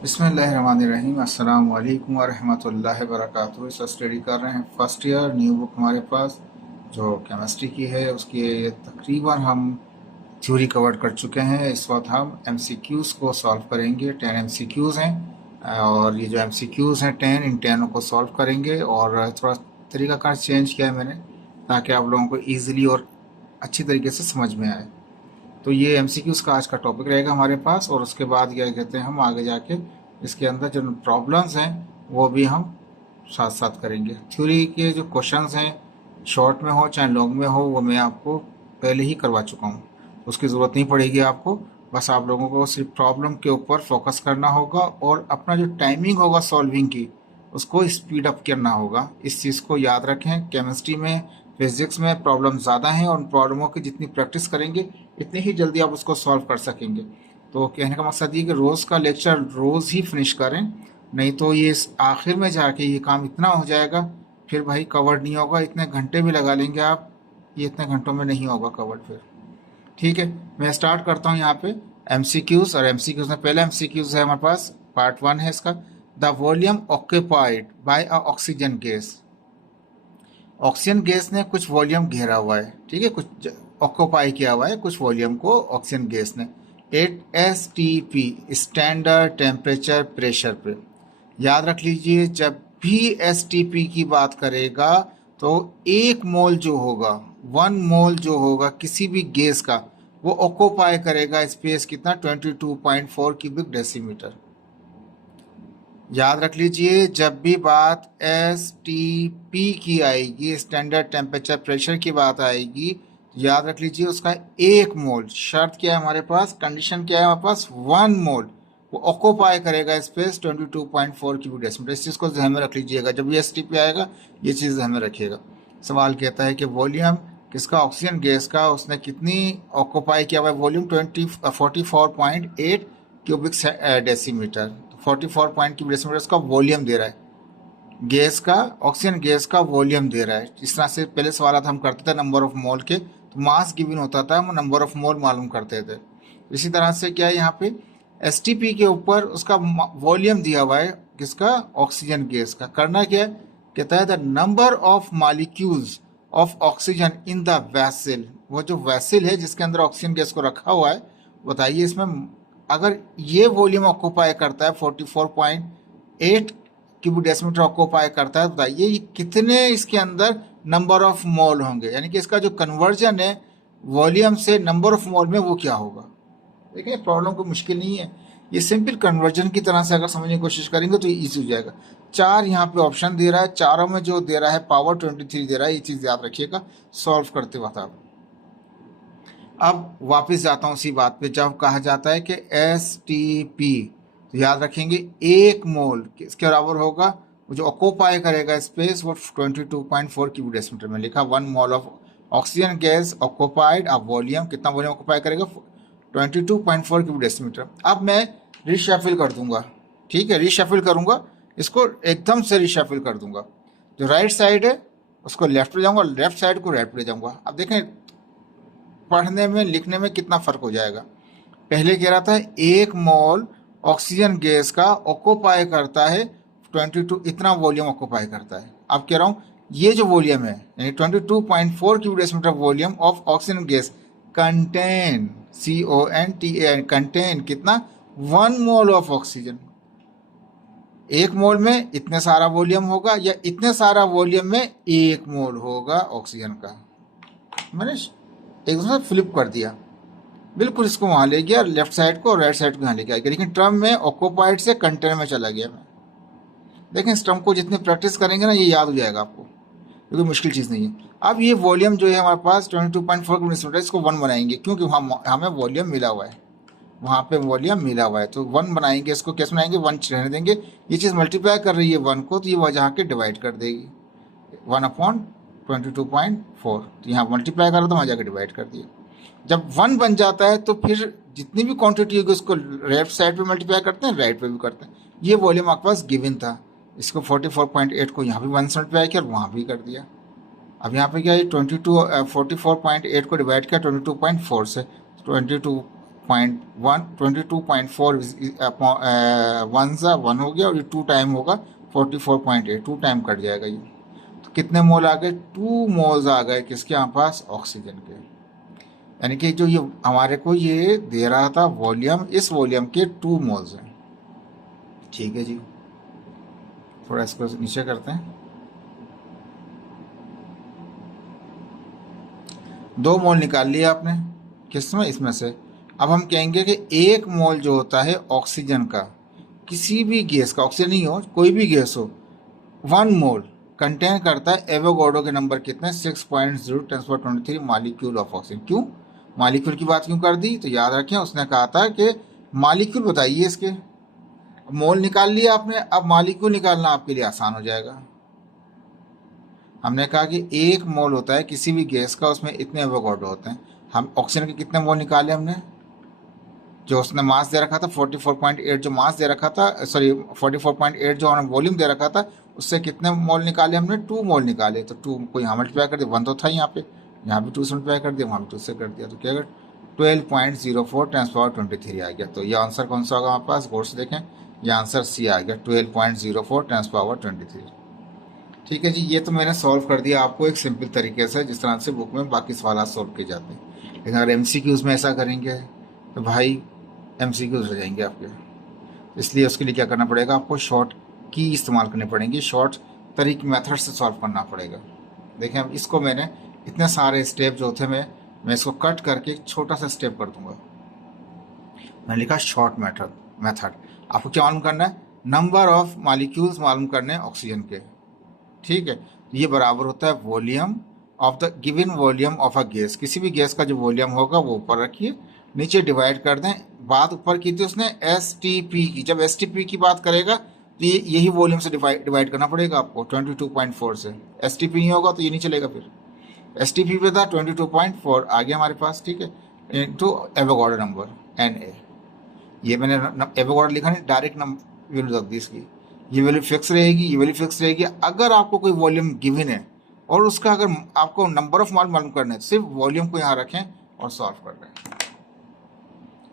बिस्मिल्लाहिर्रहमानिर्रहीम अस्सलाम वालेकुम वरहमतुल्लाहि वबरकातुहू। इस स्टडी कर रहे हैं फर्स्ट ईयर न्यू बुक हमारे पास जो केमिस्ट्री की है। उसकी तकरीबन हम थ्योरी कवर कर चुके हैं। इस वक्त हम एमसीक्यूज़ को सॉल्व करेंगे। 10 एमसीक्यूज़ हैं और ये जो एमसीक्यूज़ हैं 10 इन 10 को सॉल्व करेंगे। और थोड़ा तरीक़ाकार चेंज किया है मैंने ताकि आप लोगों को ईज़िली और अच्छी तरीके से समझ में आए। तो ये एमसीक्यूज़ का आज का टॉपिक रहेगा हमारे पास। और उसके बाद क्या कहते हैं, हम आगे जाके इसके अंदर जो प्रॉब्लम्स हैं वो भी हम साथ साथ करेंगे। थ्योरी के जो क्वेश्चंस हैं शॉर्ट में हो चाहे लॉन्ग में हो वो मैं आपको पहले ही करवा चुका हूँ, उसकी ज़रूरत नहीं पड़ेगी आपको। बस आप लोगों को सिर्फ प्रॉब्लम के ऊपर फोकस करना होगा और अपना जो टाइमिंग होगा सॉल्विंग की उसको स्पीड अप करना होगा। इस चीज़ को याद रखें। केमिस्ट्री में फिजिक्स में प्रॉब्लम ज़्यादा हैं और उन प्रॉब्लमों की जितनी प्रैक्टिस करेंगे इतनी ही जल्दी आप उसको सॉल्व कर सकेंगे। तो कहने का मकसद ये कि रोज़ का लेक्चर रोज़ ही फिनिश करें, नहीं तो ये आखिर में जाके ये काम इतना हो जाएगा फिर भाई कवर्ड नहीं होगा। इतने घंटे भी लगा लेंगे आप, ये इतने घंटों में नहीं होगा कवर्ड फिर। ठीक है, मैं स्टार्ट करता हूँ यहाँ पे एमसीक्यूज। और एमसीक्यूज में पहला एमसीक्यूज है हमारे पास, पार्ट 1 है इसका। The volume occupied by a oxygen gas. Oxygen gas ने कुछ वॉल्यूम घेरा हुआ है, ठीक है, कुछ ऑक्यूपाई किया हुआ है कुछ वॉल्यूम को ऑक्सीजन गैस ने। At STP standard temperature pressure पे। याद रख लीजिए, जब भी एसटीपी की बात करेगा तो एक मोल जो होगा, 1 मोल जो होगा किसी भी गैस का, वो ऑक्यूपाई करेगा स्पेस कितना, 22.4 क्यूबिक डेसीमीटर। याद रख लीजिए, जब भी बात एस टी पी की आएगी, स्टैंडर्ड टेम्परेचर प्रेशर की बात आएगी, याद रख लीजिए उसका 1 मोल, शर्त क्या है हमारे पास, कंडीशन क्या है हमारे पास, 1 मोल वो ऑक्यूपाई करेगा स्पेस 22.4 क्यूबिक डेसीमीटर। इस चीज़ को ध्यान में रख लीजिएगा, जब भी एस टी पी आएगा ये चीज़ ध्यान में रखिएगा। सवाल कहता है कि वॉल्यूम किसका, ऑक्सीजन गैस का, उसने कितनी ऑक्यूपाई किया हुआ है volume, 44.8 cubic decimetre. 44 point cubic decimetre उसका वॉल्यूम दे रहा है, गैस का, ऑक्सीजन गैस का वॉल्यूम दे रहा है। इस तरह से पहले सवाल हम करते थे नंबर ऑफ मोल के, तो मास गिवन होता था, हम नंबर ऑफ मोल मालूम करते थे। इसी तरह से क्या है यहाँ पे एसटीपी के ऊपर उसका वॉल्यूम दिया हुआ है किसका, ऑक्सीजन गैस का। करना क्या है, कहता है the number of molecules of oxygen in the vessel. वो जो वैसल है जिसके अंदर ऑक्सीजन गैस को रखा हुआ है, बताइए इसमें अगर ये वॉल्यूम ऑक्यूपाई करता है 44.8 क्यूबिक डेसीमीटर ऑक्यूपाई करता है, तो बताइए ये कितने इसके अंदर नंबर ऑफ मोल होंगे, यानी कि इसका जो कन्वर्जन है वॉल्यूम से नंबर ऑफ मोल में वो क्या होगा। देखिए प्रॉब्लम कोई मुश्किल नहीं है, ये सिंपल कन्वर्जन की तरह से अगर समझने की कोशिश करेंगे तो ये ईजी हो जाएगा। 4 यहाँ पे ऑप्शन दे रहा है, चारों में जो दे रहा है पावर 23 दे रहा है, ये चीज़ याद रखिएगा सॉल्व करते वक्त आप। अब वापस जाता हूँ उसी बात पे, जब कहा जाता है कि एस टी पी, तो याद रखेंगे 1 मोल किसके बराबर होगा, वो जो ऑक्यूपाई करेगा स्पेस वो 22.4 क्यूबिक डेसीमीटर में लिखा। 1 mole of oxygen gas occupied, अब वॉल्यूम कितना वॉल्यूम ऑक्यूपाई करेगा 22.4 क्यूबिक डेसीमीटर। अब मैं रिशफल कर दूंगा, ठीक है, रिशफल करूंगा इसको, एकदम से रिशफल कर दूंगा। जो राइट साइड है उसको लेफ्ट पे जाऊंगा, लेफ्ट साइड को राइट पे जाऊंगा। अब देखें पढ़ने में लिखने में कितना फर्क हो जाएगा। पहले कह रहा था 1 मोल ऑक्सीजन गैस का ऑक्यूपाई करता है 22, इतना वॉल्यूम ऑक्यूपाई करता है। अब कह रहा हूँ ये जो वॉल्यूम है यानी 22.4 cubic decimetre volume of oxygen gas contain, CONTAN, contain कितना, 1 मोल ऑफ ऑक्सीजन। 1 मोल में इतने सारा वॉल्यूम होगा या इतने सारा वॉल्यूम में 1 मोल होगा ऑक्सीजन का। मैंने एकदम से फ्लिप कर दिया, बिल्कुल इसको वहां ले गया, लेफ्ट साइड को और राइट साइड को यहाँ लेके आ गया, लेकिन टर्म में ऑक्यूपाइड से कंटेनर में चला गया मैं। देखें इस टर्म को जितनी प्रैक्टिस करेंगे ना ये याद हो जाएगा आपको, क्योंकि मुश्किल चीज़ नहीं है। अब ये वॉल्यूम जो है हमारे पास 22.4 मिलीमीटर, इसको 1 बनाएंगे क्योंकि वहाँ हमें वॉल्यूम मिला हुआ है, वहाँ पे वॉल्यूम मिला हुआ है, तो 1 बनाएंगे। इसको कैसे बनाएंगे, 1 रहने देंगे, ये चीज़ मल्टीप्लाई कर रही है 1 को, तो ये वजह के डिवाइड कर देगी 1/22.4, तो यहाँ मल्टीप्लाई कर रहा तो वहाँ जाके डिवाइड कर दिया। जब 1 बन जाता है तो फिर जितनी भी क्वांटिटी होगी उसको लेफ्ट साइड पे मल्टीप्लाई करते हैं, राइट पे भी करते हैं। ये वॉल्यूम आपके पास गिवन था, इसको 44.8 को यहाँ भी 1 से मल्टीप्लाई किया और वहाँ भी कर दिया। अब यहाँ पे क्या है, 44.8 को डिवाइड किया 22.4 से, 22.1 22.4 वन सा 1 हो गया, और ये 2 टाइम होगा 44.8, 2 टाइम कट जाएगा ये। तो कितने मोल आ गए? 2 मोल्स आ गए किसके यहाँ पास? ऑक्सीजन के। यानी कि जो ये हमारे को ये दे रहा था वॉल्यूम, इस वॉल्यूम के 2 मोल्स हैं। ठीक है जी, थोड़ा इसको नीचे करते हैं। 2 मोल निकाल लिया आपने किसमें? इसमें से। अब हम कहेंगे कि 1 मोल जो होता है ऑक्सीजन का, किसी भी गैस का, ऑक्सीजन नहीं हो, कोई भी गैस हो, 1 मोल कंटेन करता है एवोगाड्रो के नंबर कितने? 6.0 × 10⁻23 मॉलिक्यूल ऑफ ऑक्सीजन। क्यों मॉलिक्यूल की बात क्यों कर दी? तो याद रखें उसने कहा था कि मॉलिक्यूल बताइए इसके। मोल निकाल लिया आपने, अब मॉलिक्यूल निकालना आपके लिए आसान हो जाएगा। हमने कहा कि 1 मोल होता है किसी भी गैस का, उसमें इतने एवोगाड्रो होते हैं। हम ऑक्सीजन के कितने मोल निकाले हमने? जो उसने मास दे रखा था 44.8, जो मास दे रखा था, सॉरी 44.8 जो हमें वॉल्यूम दे रखा था, उससे कितने मोल निकाले हमने? 2 मोल निकाले। तो 2 को यहाँ मल्टीप्लाई कर दिया, 1 तो था यहाँ पे, यहाँ भी 2 से मल्टीप्लाई कर दिया, वहाँ भी 2 से कर दिया, तो क्या 12.04 × 10⁻23 आ गया। तो ये आंसर कौन सा होगा हमारे पास? गौर से देखें, ये आंसर सी आ गया, 12.04 × 10⁻23। ठीक है जी, ये तो मैंने सॉल्व कर दिया आपको एक सिंपल तरीके से, जिस तरह से बुक में बाकी सवाल सॉल्व किए जाते हैं। लेकिन अगर MCQs में ऐसा करेंगे तो भाई MCQs हो जाएंगे आपके। इसलिए उसके लिए क्या करना पड़ेगा? आपको शॉर्ट की इस्तेमाल करनी पड़ेगी, शॉर्ट तरीके मेथड से सॉल्व करना पड़ेगा। देखिए अब इसको मैंने इतने सारे स्टेप जो थे मैं इसको कट करके एक छोटा सा स्टेप कर दूंगा। मैंने लिखा शॉर्ट मेथड। आपको क्या मालूम करना है? नंबर ऑफ मॉलिक्यूल्स मालूम करने हैं ऑक्सीजन के। ठीक है, ये बराबर होता है volume of the given volume of a gas. किसी भी गैस का जो वॉल्यूम होगा वो ऊपर रखिए, नीचे डिवाइड कर दें। बात ऊपर की थी उसने STP की, जब STP की बात करेगा तो यही वॉल्यूम से डिवाइड करना पड़ेगा आपको 22.4 से। STP नहीं होगा तो ये नहीं चलेगा। फिर STP पे था 22.4 आ गया हमारे पास, ठीक है, इनटू एवोगाड्रो नंबर Na। ये मैंने एवोगाड्रो लिखा नहीं, डायरेक्ट वैल्यू रख दी इसकी। ये वैल्यू फिक्स रहेगी, ये वैल्यू फिक्स रहेगी। अगर आपको कोई वॉल्यूम गिवन है और उसका अगर आपको नंबर ऑफ मोल मालूम करना है, सिर्फ वॉल्यूम को यहाँ रखें और सॉल्व कर दें।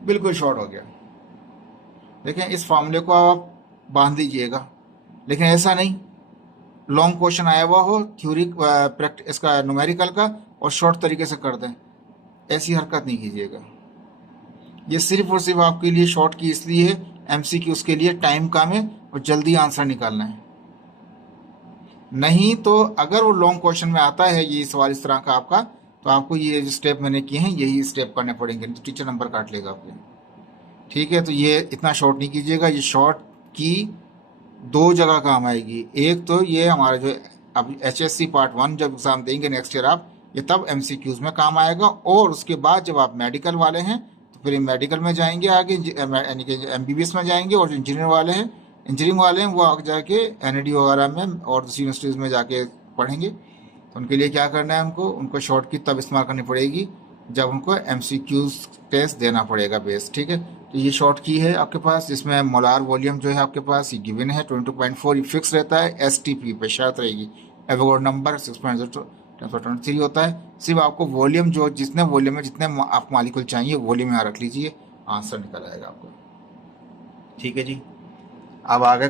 बिल्कुल शॉर्ट हो गया। देखें इस फॉर्मूले को आप बांध दीजिएगा, लेकिन ऐसा नहीं लॉन्ग क्वेश्चन आया हुआ हो थ्योरी प्रैक्टिस इसका न्यूमेरिकल का और शॉर्ट तरीके से कर दें, ऐसी हरकत नहीं कीजिएगा। ये सिर्फ और सिर्फ आपके लिए शॉर्ट की इसलिए है, MCQ उसके लिए टाइम कम है और जल्दी आंसर निकालना है। नहीं तो अगर वो लॉन्ग क्वेश्चन में आता है ये सवाल इस तरह का आपका, तो आपको ये जो स्टेप मैंने किए हैं यही स्टेप करने पड़ेंगे, तो टीचर नंबर काट लेगा आपके। ठीक है, तो ये इतना शॉर्ट नहीं कीजिएगा। ये शॉर्ट की 2 जगह काम आएगी। एक तो ये हमारा जो अब HSC पार्ट 1 जब एग्ज़ाम देंगे नेक्स्ट ईयर आप, ये तब MCQs में काम आएगा। और उसके बाद जब आप मेडिकल वाले हैं तो फिर मेडिकल में जाएंगे आगे, यानी कि MBBS में जाएंगे। और जो इंजीनियर वाले हैं, इंजीनियरिंग वाले हैं, वो आगे जाके NID वगैरह में और दूसरी यूनिवर्सिटीज़ में जाके पढ़ेंगे। तो उनके लिए क्या करना है? उनको शॉर्ट की तब इस्तेमाल करनी पड़ेगी जब उनको MCQs टेस्ट देना पड़ेगा बेस। ठीक है, तो ये शॉर्ट की है आपके पास, जिसमें मोलार वॉल्यूम जो है आपके पास ये गिवन है 22.4, ये फिक्स रहता है। STP पे शर्त रहेगी, एवोगाड्रो नंबर 6.0 होता है। सिर्फ आपको वॉल्यूम जो जितने वॉल्यूम में जितने आप मॉलिक्यूल चाहिए वॉल्यूम यहाँ रख लीजिए, आंसर निकल आएगा आपको। ठीक है जी, अब आ गए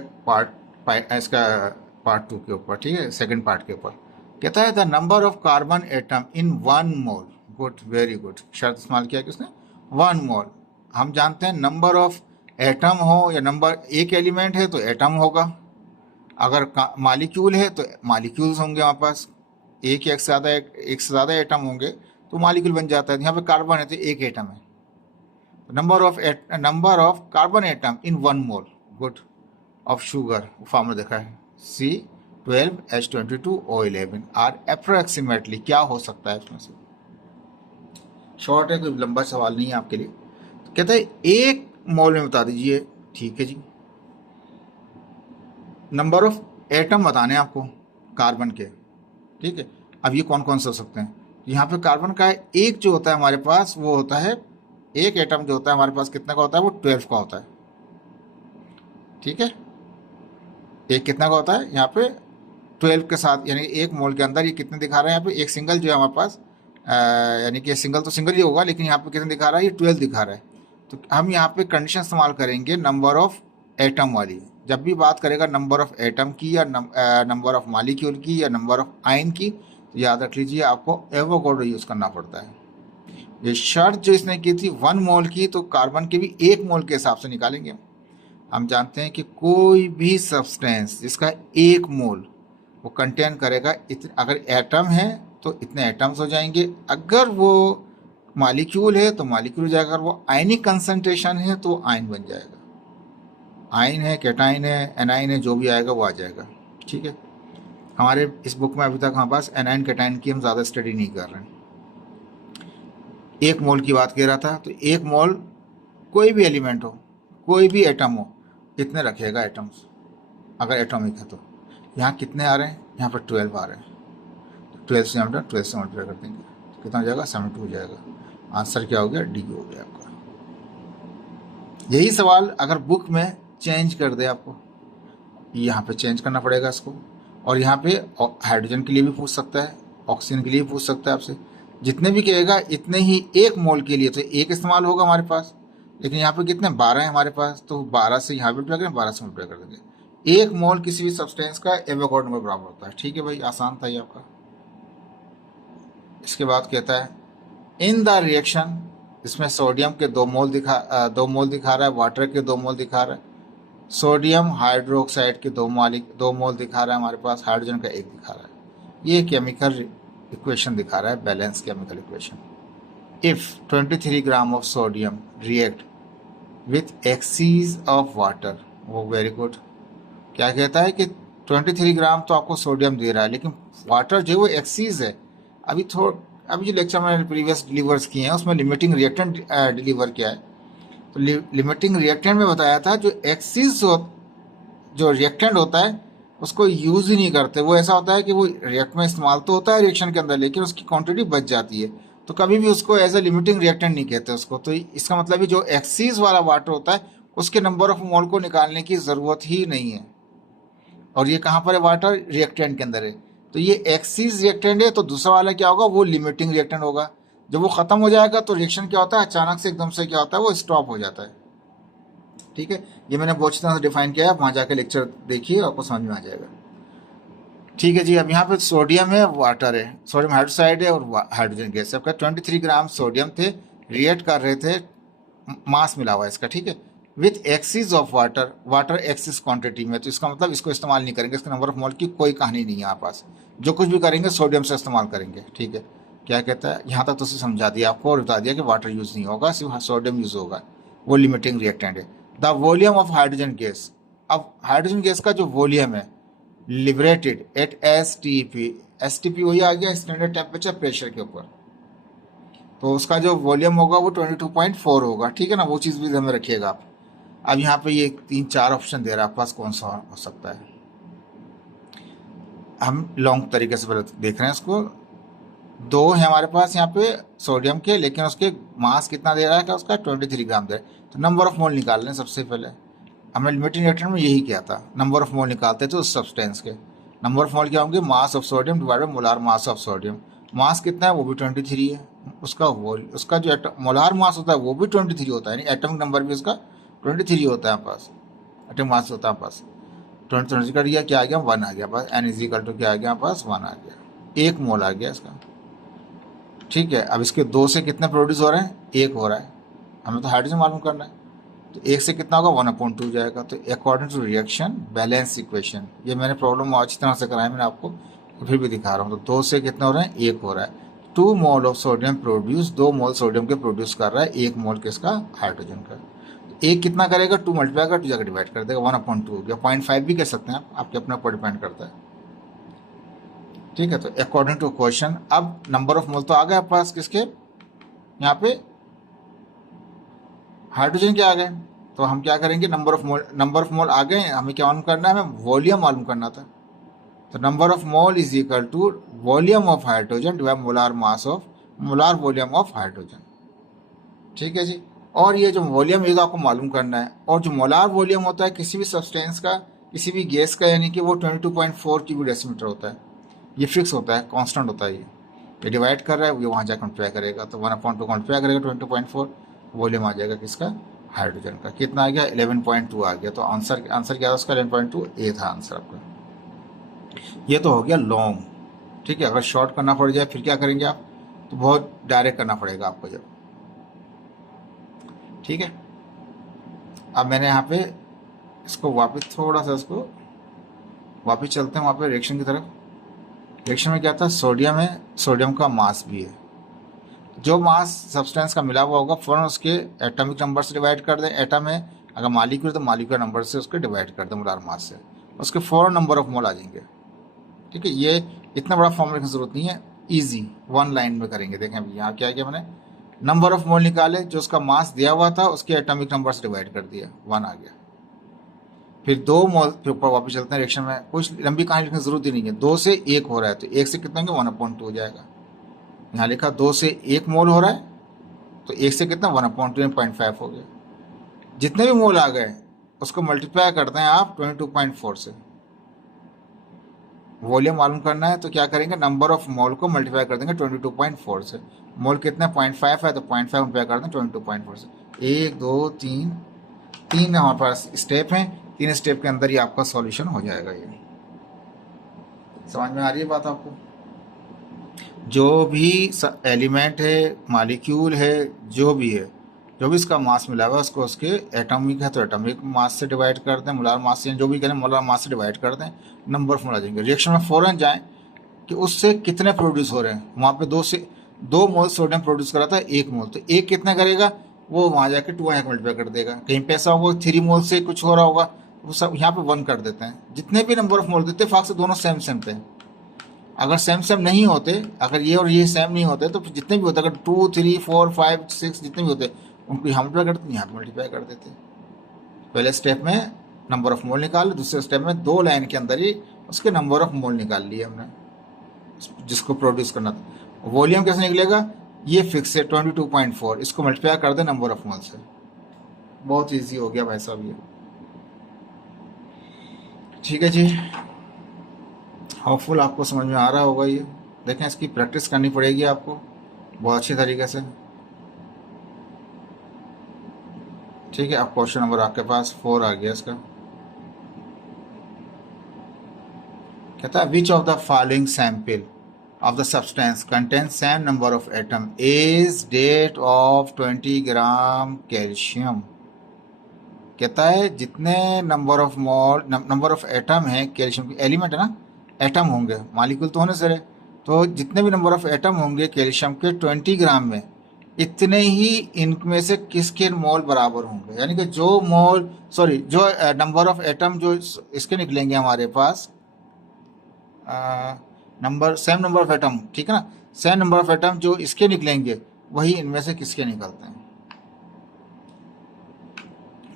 इसका पार्ट 2 के ऊपर। ठीक है, सेकंड पार्ट के ऊपर कहता है the number of carbon atom in 1 mole. Good, very good, शर्त इस्तेमाल किया कि उसने 1 मोल। हम जानते हैं नंबर ऑफ एटम हो या नंबर, एक एलिमेंट है तो एटम होगा, अगर मॉलिक्यूल है तो मॉलिक्यूल्स होंगे हमारे पास। एक से ज़्यादा एटम होंगे तो मॉलिक्यूल बन जाता है। यहाँ पे कार्बन है तो एक एटम है। Number of carbon atom in 1 mole, good, of sugar, formula देखा है, C12H22O11 आर अप्रोक्सीमेटली। क्या हो सकता है इसमें से? शॉर्ट है, कोई लंबा सवाल नहीं है आपके लिए। तो कहता है 1 मोल में बता दीजिए। ठीक है जी, नंबर ऑफ एटम बताने हैं आपको कार्बन के। ठीक है, अब ये कौन कौन से हो सकते हैं? यहाँ पे कार्बन का एक जो होता है हमारे पास वो होता है, एक एटम जो होता है हमारे पास कितने का होता है? वो 12 का होता है। ठीक है, एक कितना का होता है यहाँ पे? 12 के साथ, यानी 1 मोल के अंदर ये कितने दिखा रहा है? यहाँ पे एक सिंगल जो है हमारे पास, यानी कि सिंगल तो सिंगल ही होगा, लेकिन यहाँ पे कितने दिखा रहा है? ये 12 दिखा रहा है। तो हम यहाँ पे कंडीशन इस्तेमाल करेंगे नंबर ऑफ एटम वाली। जब भी बात करेगा नंबर ऑफ एटम की या नंबर ऑफ मॉलिक्यूल की या नंबर ऑफ आयन की, तो याद रख लीजिए आपको एवोगाड्रो यूज़ करना पड़ता है। ये शर्त जो इसने की थी 1 मोल की, तो कार्बन के भी 1 मोल के हिसाब से निकालेंगे। हम जानते हैं कि कोई भी सब्सटेंस जिसका 1 मोल वो कंटेन करेगा अगर एटम है तो इतने एटम्स हो जाएंगे, अगर वो मॉलिक्यूल है तो मॉलिक्यूल हो जाएगा, अगर वो आयनिक कंसंट्रेशन है तो आयन बन जाएगा। आयन है, कैटाइन है, एनाइन है, जो भी आएगा वो आ जाएगा। ठीक है, हमारे इस बुक में अभी तक हमारे पास एनाइन कैटाइन की हम ज़्यादा स्टडी नहीं कर रहे हैं। 1 मोल की बात कर रहा था, तो 1 मोल कोई भी एलिमेंट हो, कोई भी एटम हो, कितने रखेगा एटम्स अगर एटॉमिक है तो। यहाँ कितने आ रहे हैं, यहाँ पर 12 आ रहे हैं, तो 12 से मल्टीप्लाई कर देंगे, तो कितना हो जाएगा, 72 हो जाएगा। आंसर क्या हो गया, डी हो गया आपका। यही सवाल अगर बुक में चेंज कर दे आपको, यहाँ पे चेंज करना पड़ेगा इसको, और यहाँ पे हाइड्रोजन के लिए भी पूछ सकता है, ऑक्सीजन के लिए भी पूछ सकता है आपसे। जितने भी कहेगा इतने ही 1 मोल के लिए तो 1 इस्तेमाल होगा हमारे पास, लेकिन यहाँ पे कितने 12 है हमारे पास, तो 12 से यहाँ मल्टीप्लाई करें, 12 से मल्टीप्लाई कर देंगे। 1 मोल किसी भी सब्सटेंस का एवोगाड्रो नंबर बराबर होता है। ठीक है भाई, आसान था ये आपका। इसके बाद कहता है इन द रिएक्शन, इसमें सोडियम के 2 मोल दिखा रहा है, वाटर के 2 मोल दिखा रहा है, सोडियम हाइड्रोक्साइड के 2 मोल दिखा रहा है हमारे पास, हाइड्रोजन का 1 दिखा रहा है। ये केमिकल इक्वेशन दिखा रहा है, balance chemical equation. If 23 gram of sodium react with excess of water, वो वेरी गुड। क्या कहता है कि 23 ग्राम तो आपको सोडियम दे रहा है, लेकिन वाटर जो है वो एक्सीज है। अभी जो लेक्चर मैंने प्रीवियस डिलीवर्स किए हैं उसमें लिमिटिंग रिएक्टेंट डिलीवर किया है, तो लिमिटिंग रिएक्टेंट में बताया था जो एक्सीज जो रिएक्टेंट होता है उसको यूज़ ही नहीं करते। वो ऐसा होता है कि वो रिएक्ट में इस्तेमाल तो होता है रिएक्शन के अंदर, लेकिन उसकी क्वांटिटी बच जाती है, तो कभी भी उसको एज ए लिमिटिंग रिएक्टेंट नहीं कहते उसको। तो इसका मतलब है जो एक्सीज वाला वाटर होता है उसके नंबर ऑफ मोल को निकालने की ज़रूरत ही नहीं है। और ये कहाँ पर है, वाटर रिएक्टेंट के अंदर है, तो ये एक्सीज रिएक्टेंट है। तो दूसरा वाला क्या होगा, वो लिमिटिंग रिएक्टेंट होगा। जब वो ख़त्म हो जाएगा तो रिएक्शन क्या होता है, अचानक से एकदम से क्या होता है, वो स्टॉप हो जाता है। ठीक है, ये मैंने बहुत अच्छी तरह से डिफाइन किया है, आप वहाँ जाके लेक्चर देखिए, आपको समझ में आ जाएगा। ठीक है जी, अब यहाँ पे सोडियम है, वाटर है, सोडियम हाइड्रोक्साइड है और हाइड्रोजन गैस है। आपका 23 ग्राम सोडियम थे, रिएक्ट कर रहे थे, मास मिला हुआ है इसका। ठीक है, with axis of water, water axis quantity में, तो इसका मतलब इसको इस्तेमाल नहीं करेंगे, इसका नंबर ऑफ मोल की कोई कहानी नहीं है यहाँ पास। जो कुछ भी करेंगे सोडियम से इस्तेमाल करेंगे। ठीक है, क्या कहता है यहाँ तक तो उसे समझा दिया आपको और बता दिया कि वाटर यूज़ नहीं होगा, सिर्फ सोडियम यूज़ होगा, वो लिमिटिंग रिएक्टेंट है। The volume of hydrogen gas, अब हाइड्रोजन गैस का जो वॉल्यूम है liberated at S T P वही आ गया, स्टैंडर्ड टेम्परेचर प्रेशर के ऊपर, तो उसका जो वॉल्यूम होगा वो 22.4 होगा। ठीक है ना, वो चीज़ भी ध्यान में रखिएगा आप। अब यहाँ पे ये 3-4 ऑप्शन दे रहा है, आपके पास कौन सा हो सकता है। हम लॉन्ग तरीके से देख रहे हैं इसको। 2 है हमारे पास यहाँ पे सोडियम के, लेकिन उसके मास कितना दे रहा है, क्या उसका 23 ग्राम दे रहा है। तो नंबर ऑफ मोल निकाल लें सबसे पहले। हमने लिमिटिंग रिएक्टेंट में यही किया था, नंबर ऑफ मोल निकालते थे उस सब्सटेंस के। नंबर ऑफ मोल क्या होंगे, mass of sodium divide by molar mass of sodium. Mass कितना है, वो भी 23 है। उसका जो मोलार मास होता है वो भी 23 होता है, यानी एटॉमिक नंबर भी उसका 23 होता है पास, एटॉमिक मास होता है पास। 23 का दिया, क्या आ गया, 1 आ गया पास। एन इज इक्वल टू क्या आ गया पास, 1 आ गया, 1 मोल आ गया इसका। ठीक है, अब इसके 2 से कितने प्रोड्यूस हो रहे हैं, 1 हो रहा है, हमें तो हाइड्रोजन मालूम करना है, तो 1 से कितना होगा, 1/2 जाएगा। तो according to reaction balance equation, ये मैंने प्रॉब्लम अच्छी तरह से कराया मैंने आपको, तो फिर भी दिखा रहा हूँ। तो 2 से कितना हो रहा है, 1 हो रहा है। 2 mole of sodium produce, 2 mole sodium के प्रोड्यूस कर रहा है, 1 मोल किसका, हाइड्रोजन का। 1 कितना करेगा, 2 मल्टीप्लाई कर 2 जाकर डिवाइड कर देगा, 1/2 हो गया। 0.5 भी कह सकते हैं आप, आपके अपने ऊपर डिपेंड करता है। ठीक है, तो अकॉर्डिंग टू क्वेश्चन, अब नंबर ऑफ मोल तो आ गया आपके पास, किसके, यहाँ पे हाइड्रोजन के आ गए। तो हम क्या करेंगे, नंबर ऑफ मोल आ गए, हमें क्या मालूम करना है, हमें वॉल्यूम मालूम करना था। तो number of mole is equal to volume of hydrogen divide molar volume of hydrogen. ठीक है जी, और ये जो वॉल्यूम है तो आपको मालूम करना है, और जो मोलार वॉल्यूम होता है किसी भी सब्सटेंस का, किसी भी गैस का, यानी कि वो 22.4 क्यूबिक डेसीमीटर होता है। ये फिक्स होता है, कांस्टेंट होता है। ये डिवाइड कर रहा है, ये वहाँ जाकर मल्टीप्लाई करेगा, तो 1/2 मल्टीप्लाई करेगा 22.4, वॉल्यूम आ जाएगा किसका, हाइड्रोजन का। कितना आ गया, 11.2 आ गया। तो आंसर आंसर क्या था उसका, 11.2 ए था आंसर आपका। ये तो हो गया लॉन्ग। ठीक है, अगर शॉर्ट करना पड़ जाए फिर क्या करेंगे आप, तो बहुत डायरेक्ट करना पड़ेगा आपको जब। ठीक है, अब मैंने यहाँ पे इसको वापस थोड़ा सा इसको वापस चलते हैं वहाँ पे रिएक्शन की तरफ। रिएक्शन में क्या था, सोडियम है, सोडियम का मास भी है। जो मास सब्सटेंस का मिला हुआ होगा फ़ौरन उसके एटॉमिक नंबर से डिवाइड कर दें। एटम है, अगर मालिक्यूल तो मालिक्यूल नंबर से उसको डिवाइड कर दें मोलार मास से, उसके फ़ौरन नंबर ऑफ मोल आ जाएंगे। ठीक है, ये इतना बड़ा फॉर्मूला की जरूरत नहीं है, इजी वन लाइन में करेंगे। देखें अभी यहाँ क्या किया मैंने, नंबर ऑफ मोल निकाले, जो उसका मास दिया हुआ था उसके एटॉमिक नंबर से डिवाइड कर दिया, 1 आ गया। फिर 2 मोल, फिर ऊपर वापस चलते हैं रिएक्शन में। कुछ लंबी कहानी लिखने की जरूरत ही नहीं है, 2 से 1 हो रहा है तो 1 से कितना होंगे, 1/2 हो जाएगा। यहाँ लिखा 2 से 1 मोल हो रहा है तो 1 से कितना, 1/2 0.5 हो गया। जितने भी मोल आ गए उसको मल्टीप्लाई करते हैं आप 22.4 से। वॉल्यूम मालूम करना है तो क्या करेंगे, नंबर ऑफ मोल को मल्टीप्लाई कर देंगे 22.4 से। मोल कितने, 0.5 है तो 0.5 मल्टीप्लाई कर दें 22.4 से। 1 2 3, 3 हमारे पास स्टेप हैं, 3 स्टेप के अंदर ही आपका सॉल्यूशन हो जाएगा। ये समझ में आ रही है बात आपको। जो भी एलिमेंट है, मॉलिक्यूल है, जो भी है, जो भी इसका मास मिला हुआ है उसको उसके एटॉमिक है तो एटॉमिक मास से डिवाइड कर दें, मोलार मास से जो भी करें मोलार मास से डिवाइड कर दें, नंबर ऑफ मोल आ जाएंगे। रिएक्शन में फ़ौरन जाएं कि उससे कितने प्रोड्यूस हो रहे हैं। वहाँ पे 2 मोल सोडियम प्रोड्यूस करा था, 1 मोल, तो 1 कितना करेगा, वो वहाँ जाके 2 यहाँ मल्टीप्लाई कर देगा। कहीं पे ऐसा होगा 3 मोल से कुछ हो रहा होगा, वो सब यहाँ पे 1 कर देते हैं। जितने भी नंबर ऑफ मोल देते हैं फाक से दोनों सेम सेम थे। अगर सेम सेम नहीं होते, अगर ये और ये सेम नहीं होते तो जितने भी होते, अगर 2 3 4 5 6 जितने भी होते उनको यहाँ मल्टीप्लाई करते, यहाँ पे मल्टीप्लाई कर देते। पहले स्टेप में नंबर ऑफ मोल निकाल, दूसरे स्टेप में 2 लाइन के अंदर ही उसके नंबर ऑफ मोल निकाल लिए हमने जिसको प्रोड्यूस करना था। वॉल्यूम कैसे निकलेगा, ये फिक्स है 22.4, इसको मल्टीप्लाई कर दे नंबर ऑफ मोल से। बहुत ईजी हो गया भाई साहब ये। ठीक है जी, होपफुल आपको समझ में आ रहा होगा ये। देखें इसकी प्रैक्टिस करनी पड़ेगी आपको बहुत अच्छी तरीके से। ठीक है, अब क्वेश्चन नंबर आपके पास 4 आ गया इसका। कहता है विच of the following sample of the substance contains same number of atom is date of 20 gram calcium. कहता है जितने number of mole, number of atom है कैल्शियम, एलिमेंट है ना, एटम होंगे, मालिक्यूल तो होने से रहे, तो जितने भी नंबर ऑफ एटम होंगे कैल्शियम के 20 ग्राम में, इतने ही इनमें से किसके मोल बराबर होंगे। यानी कि जो मोल, सॉरी, जो नंबर ऑफ एटम जो इसके निकलेंगे हमारे पास, number, same number of atom, ठीक है ना, सेम नंबर ऑफ एटम जो इसके निकलेंगे वही इनमें से किसके निकलते हैं।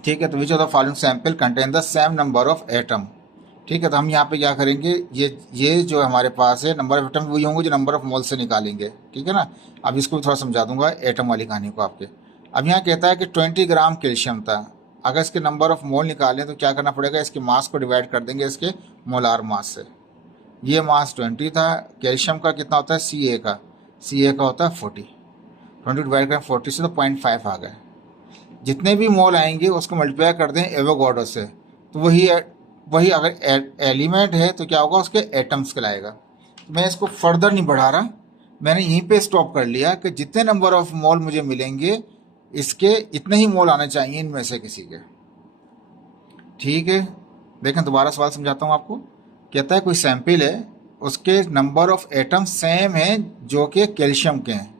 ठीक है, तो विच of the following sample contain the same number of atom. ठीक है, तो हम यहाँ पे क्या करेंगे, ये जो हमारे पास है नंबर ऑफ एटम वही होंगे जो नंबर ऑफ मोल से निकालेंगे। ठीक है ना, अब इसको भी थोड़ा समझा दूंगा एटम वाली कहानी को आपके। अब यहाँ कहता है कि 20 ग्राम कैल्शियम था, अगर इसके नंबर ऑफ मोल निकालें तो क्या करना पड़ेगा, इसके मास को डिवाइड कर देंगे इसके मोलार मास से। ये मास 20 था, कैल्शियम का कितना होता है, Ca का, Ca का होता है 40, 20 डिवाइड करें 40 से तो 0.5 आ गए। जितने भी मोल आएंगे उसको मल्टीप्लाई कर दें एवोगाड्रो से, तो वही अगर एलिमेंट है तो क्या होगा, उसके एटम्स कहलाएगा। तो मैं इसको फर्दर नहीं बढ़ा रहा, मैंने यहीं पे स्टॉप कर लिया कि जितने नंबर ऑफ मोल मुझे मिलेंगे इसके इतने ही मोल आने चाहिए इनमें से किसी के। ठीक है, देखें दोबारा सवाल समझाता हूँ आपको। कहता है कोई सैंपल है, उसके नंबर ऑफ एटम सेम है जो कि कैल्शियम के हैं,